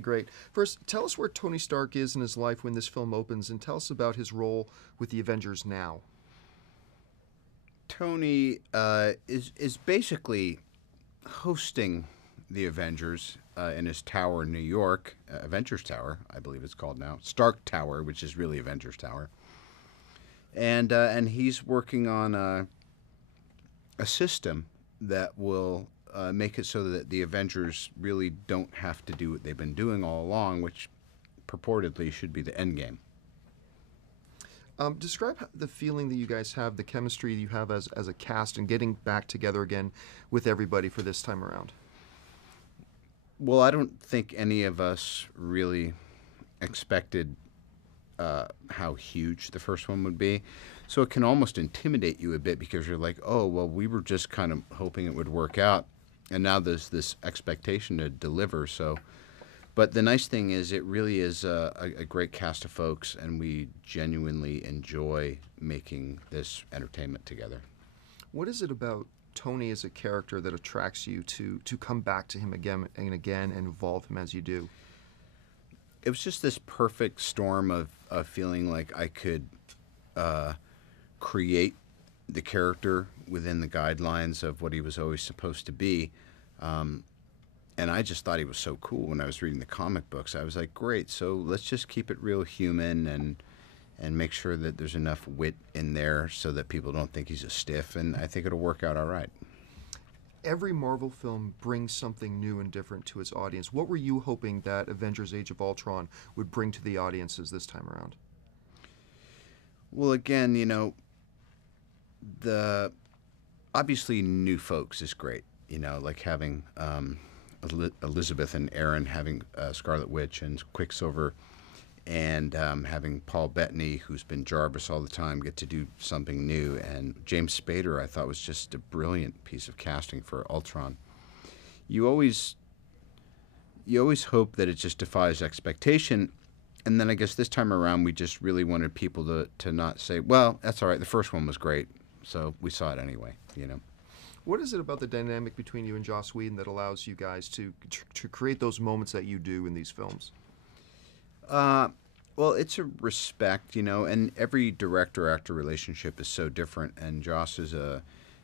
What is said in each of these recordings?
Great. First, tell us where Tony Stark is in his life when this film opens, and tell us about his role with the Avengers now. Tony is basically hosting the Avengers in his tower in New York, Avengers Tower, I believe it's called now, Stark Tower, which is really Avengers Tower, and he's working on a system that will make it so that the Avengers really don't have to do what they've been doing all along, which purportedly should be the end game. Describe the feeling that you guys have, the chemistry you have as a cast, and getting back together again with everybody for this time around. Well, I don't think any of us really expected how huge the first one would be. So it can almost intimidate you a bit because you're like, oh, well, we were just kind of hoping it would work out. And now there's this expectation to deliver. So, but the nice thing is it really is a great cast of folks, and we genuinely enjoy making this entertainment together. What is it about Tony as a character that attracts you to come back to him again and again and involve him as you do? It was just this perfect storm of feeling like I could create the character within the guidelines of what he was always supposed to be. And I just thought he was so cool when I was reading the comic books. I was like, great, so let's just keep it real human and make sure that there's enough wit in there so that people don't think he's a stiff, and I think it'll work out all right. Every Marvel film brings something new and different to its audience. What were you hoping that Avengers Age of Ultron would bring to the audiences this time around? Well, again, the obviously new folks is great, like having Elizabeth and Aaron, having Scarlet Witch and Quicksilver, and having Paul Bettany, who's been Jarvis all the time, get to do something new. And James Spader, I thought, was just a brilliant piece of casting for Ultron. You always hope that it just defies expectation. And then I guess this time around, we just really wanted people to not say, well, that's all right, the first one was great, so we saw it anyway, What is it about the dynamic between you and Joss Whedon that allows you guys to create those moments that you do in these films? Well, it's a respect, and every director-actor relationship is so different, and Joss is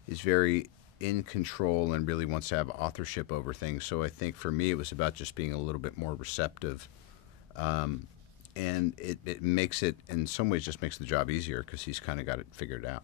very in control and really wants to have authorship over things. So I think for me it was about just being a little bit more receptive. And it makes it, in some ways, just makes the job easier because he's kind of got it figured out.